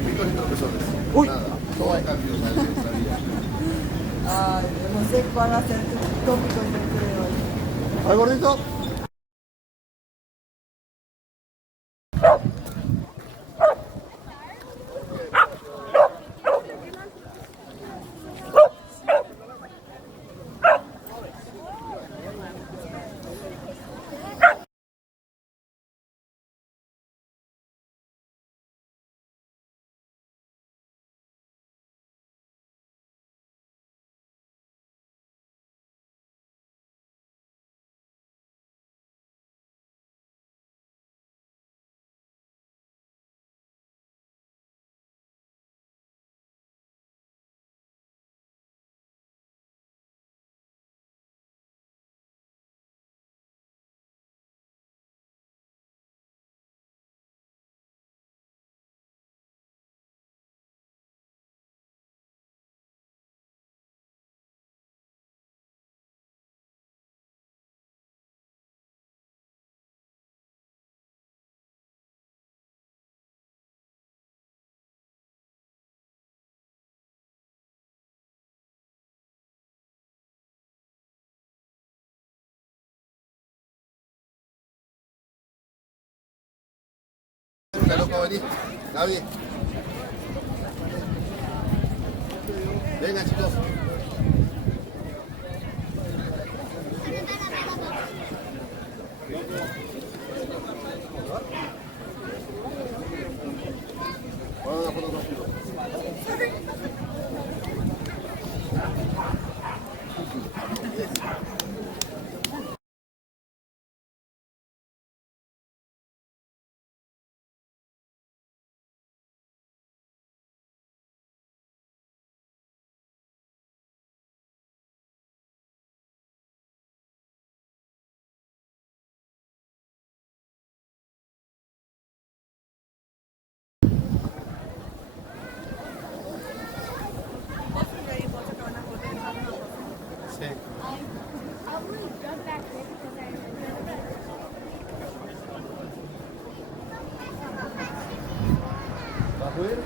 picos y tropezones. Uy. Nada, todo cambio sabía. Ay, no sé cuál va a ser tu tópico de hoy. ¿Ay, gordito? Una loca, vení. Gaby. Venga, chicos. Vamos a una foto contigo. ¿Vas a subir?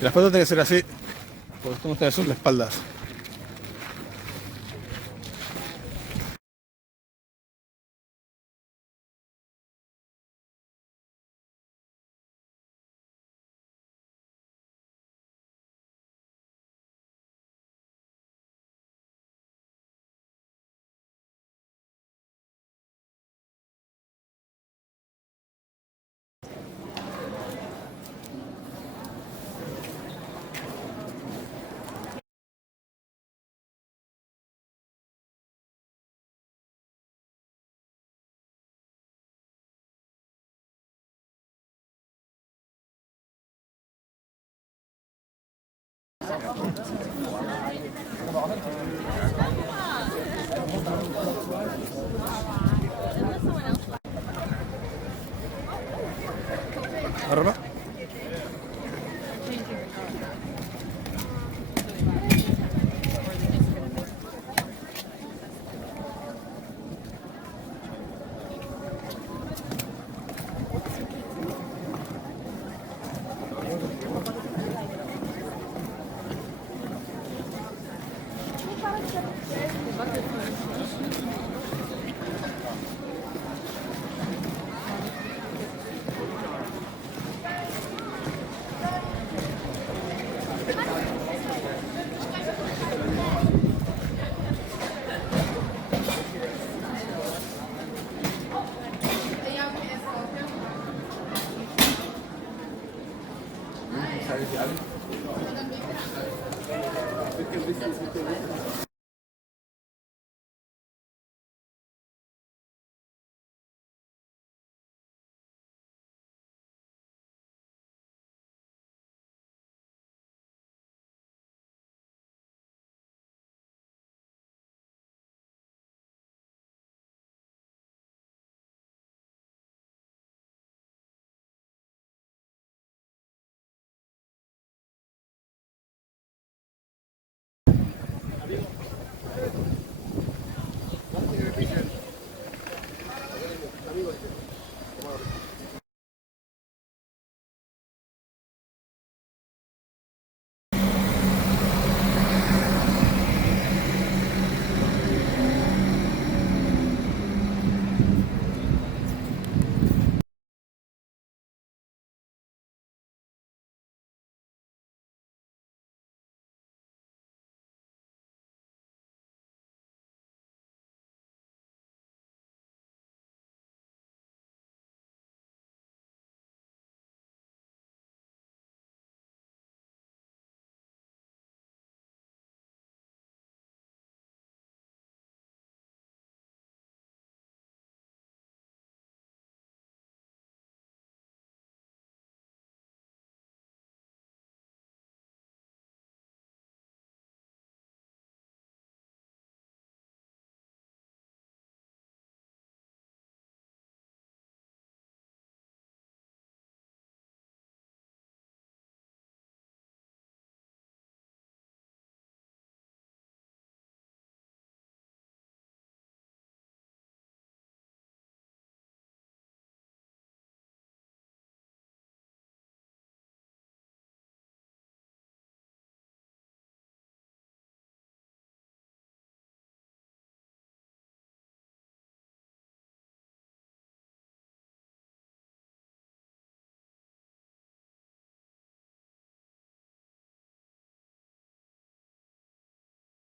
Y la foto tiene que ser así, porque esto muestra eso en las espaldas. ¿Arriba? ¿Sabes de algo?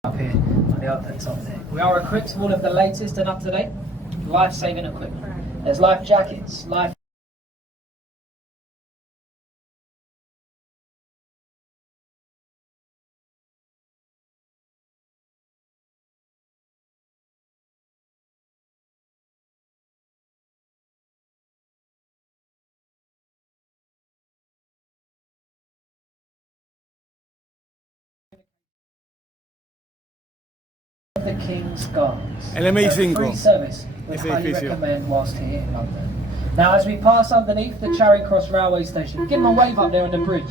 Up here on the open top there. We are equipped with all of the latest and up-to-date life-saving equipment. There's life jackets, life of the King's Guards. El MI5. Free service we Ese highly edificio. recommend whilst here in London. Now as we pass underneath the Charing Cross railway station, give them a wave up there on the bridge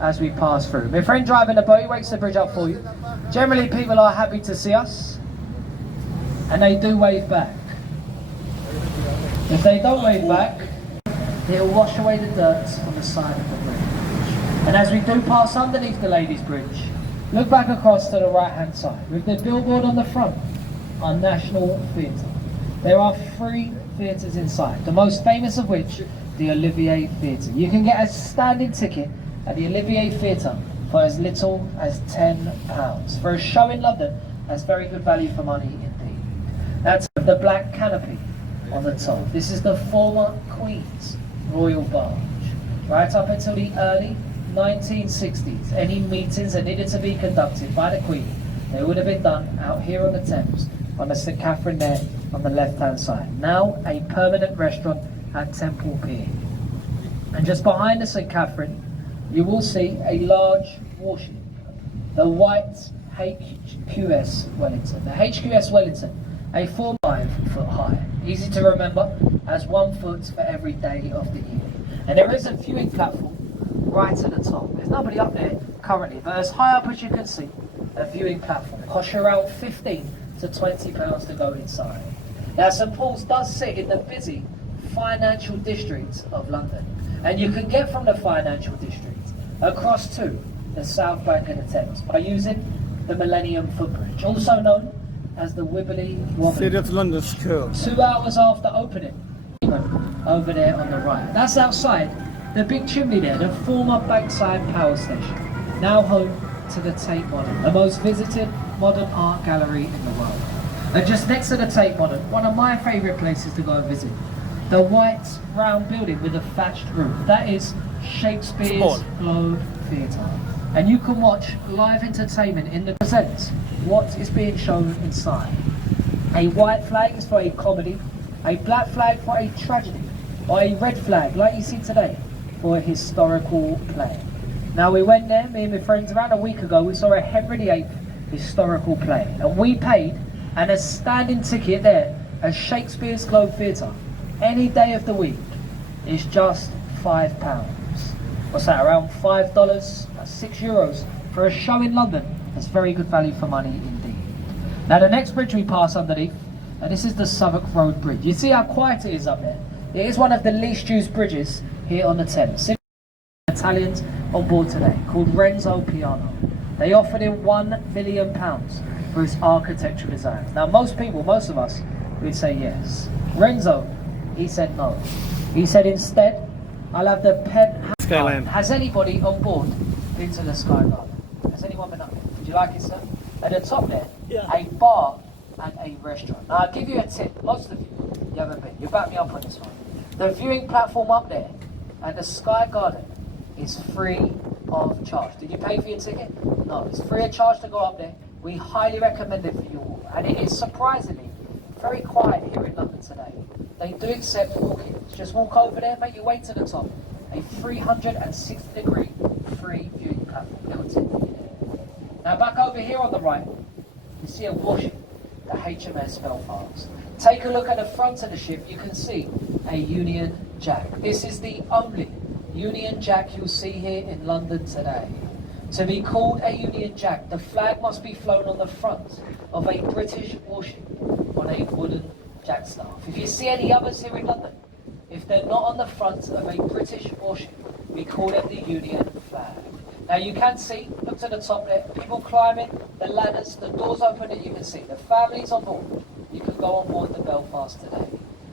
as we pass through. My friend driving the boat, he wakes the bridge up for you. Generally people are happy to see us and they do wave back. If they don't wave back, he'll wash away the dirt on the side of the bridge. And as we do pass underneath the ladies' bridge, look back across to the right hand side with the billboard on the front, our National Theatre. There are 3 theatres inside, the most famous of which, the Olivier Theatre. You can get a standing ticket at the Olivier Theatre for as little as £10. For a show in London, that's very good value for money indeed. That's the black canopy on the top. This is the former Queen's Royal Barge. Right up until the early 1960s, any meetings that needed to be conducted by the Queen, they would have been done out here on the Thames, on the St Catherine there on the left hand side. Now a permanent restaurant at Temple Pier. And just behind the St Catherine, you will see a large warship, the white HQS Wellington. The HQS Wellington, a 4.5 foot high, easy to remember, as 1 foot for every day of the year. And there is a viewing platform right at the top. There's nobody up there currently, but as high up as you can see, a viewing platform costs you around £15 to £20 to go inside. Now St Paul's does sit in the busy financial district of London, and you can get from the financial district across to the south bank of the Thames by using the Millennium Footbridge, also known as the Wibbly Wobbly. City of London School. 2 hours after opening, over there on the right. That's outside the big chimney there, the former Bankside Power Station, now home to the Tate Modern, the most visited modern art gallery in the world. And just next to the Tate Modern, one of my favourite places to go and visit, the white round building with a thatched roof. That is Shakespeare's Globe Theatre. and you can watch live entertainment in the presents what is being shown inside. A white flag is for a comedy, a black flag for a tragedy, or a red flag, like you see today, for a historical play. Now we went there, me and my friends, around a week ago. We saw a Henry VIII historical play, and we paid, and a standing ticket there at Shakespeare's Globe Theatre any day of the week is just £5. What's that, around $5, that's €6 for a show in London. That's very good value for money indeed. Now the next bridge we pass underneath, and this is the Southwark Road Bridge. You see how quiet it is up there? It is one of the least used bridges here on the Thames. Italians on board today, called Renzo Piano. They offered him £1 million for his architectural design. Now most people, most of us, would say yes. Renzo, he said no. He said instead, I'll have the Skyline. Has anybody on board been to the Sky Garden? Has anyone been up there? Did you like it, sir? At the top there, a bar and a restaurant. Now I'll give you a tip. Most of you haven't been. You back me up on this one. The viewing platform up there at the Sky Garden is free of charge. Did you pay for your ticket? No, it's free of charge to go up there. We highly recommend it for you all. And it is surprisingly very quiet here in London today. They do accept walk-ins. Just walk over there, make your way to the top. A 360-degree free viewing platform. Little tip for you there. Now back over here on the right, you see a warship, the HMS Belfast. Take a look at the front of the ship. You can see a Union Jack. This is the only Union Jack you'll see here in London today. To be called a Union Jack, the flag must be flown on the front of a British warship on a wooden jackstaff. If you see any others here in London, if they're not on the front of a British warship, we call them the Union flag. Now you can see, look to the top there, people climbing, the ladders, the doors open that you can see. The families on board, you can go on board the Belfast today.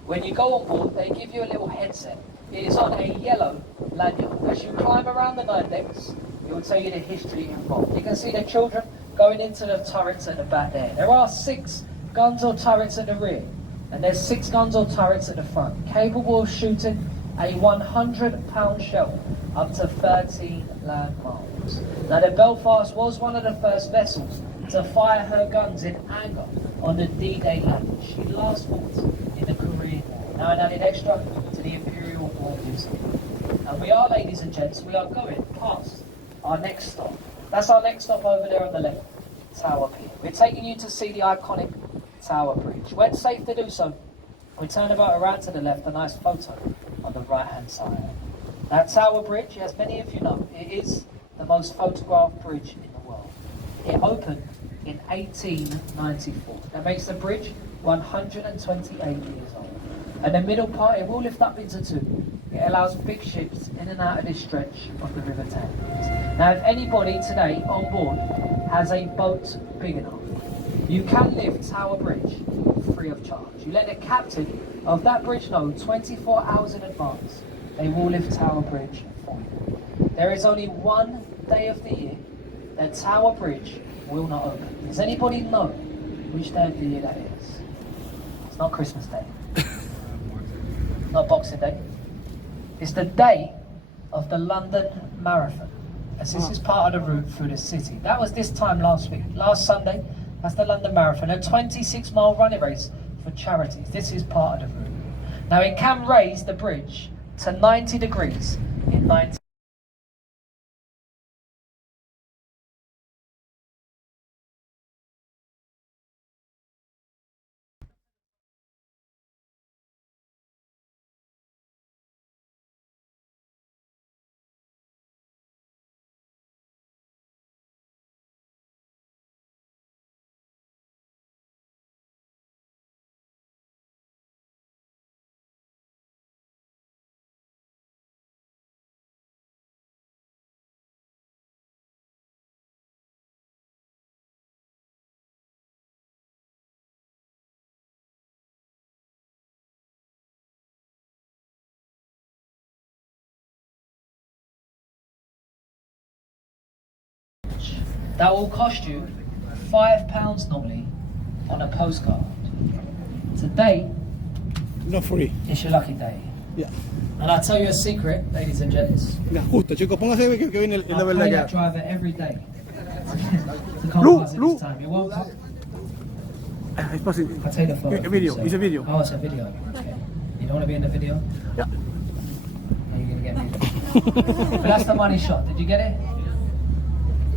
When you go on board, they give you a little headset. It is on a yellow lanyard. As you climb around the 9 decks, it will tell you the history involved. You can see the children going into the turrets at the back there. There are 6 guns or turrets at the rear, and there's 6 guns or turrets at the front, capable of shooting a 100-pound shell up to 13 land miles. Now the Belfast was one of the first vessels to fire her guns in anger on the D-Day landing. She last fought in the Korean War. Now an added extra to the Imperial War Museum. And we are, ladies and gents, we are going past our next stop. That's our next stop over there on the left, Tower Pier. We're taking you to see the iconic Tower Bridge. When safe to do so, we turn about around to the left, a nice photo on the right hand side. That Tower Bridge, as many of you know, it is the most photographed bridge in the world. It opened in 1894. That makes the bridge 128 years old. And the middle part, it will lift up into 2. It allows big ships in and out of this stretch of the River Thames. Now if anybody today on board has a boat big enough, you can lift Tower Bridge free of charge. You let the captain of that bridge know 24 hours in advance. They will lift Tower Bridge for you. There is only one day of the year that Tower Bridge will not open. Does anybody know which day of the year that is? It's not Christmas Day. Not Boxing Day. It's the day of the London Marathon, as this is part of the route through the city. That was this time last week. Last Sunday, that's the London Marathon, a 26-mile running race for charities. This is part of the route. Now it can raise the bridge to 90 degrees in 90. That will cost you £5 normally on a postcard. Today, Not free. it's your lucky day. Ya. And I'll tell you a secret, ladies and gents. Mira, justo, chicos, póngase que viene el I double play de that acá. driver every day. To come Lu, past at Lu. this time. You're welcome. Ah, es fácil. I'll take the photo. A video, So- it's a video. Oh, it's a video. Okay. You don't want to be in the video? Yeah. Are you going to get me? But that's the money shot. Did you get it?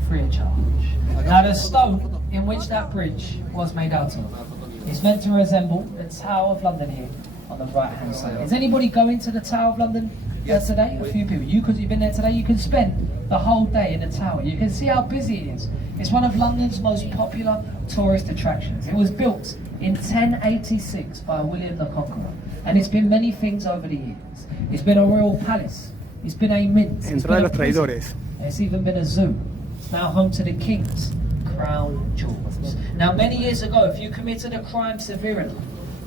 Free of charge. Now the stone in which that bridge was made out of is meant to resemble the Tower of London here on the right hand side. Is anybody going to the Tower of London today? A few people. You've been there today. You can spend the whole day in the tower. You can see how busy it is. It's one of London's most popular tourist attractions. It was built in 1086 by William the Conqueror, and it's been many things over the years. It's been a royal palace. It's been a mint. It's Entrada de been a los prison. traidores. It's even been a zoo. It's now home to the king's crown jewels. Now, many years ago, if you committed a crime severely,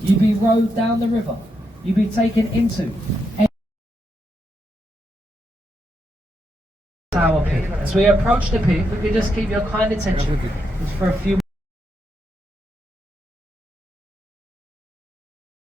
you'd be rowed down the river. You'd be taken into a tower pit. As we approach the pit, we could just keep your kind attention just for a few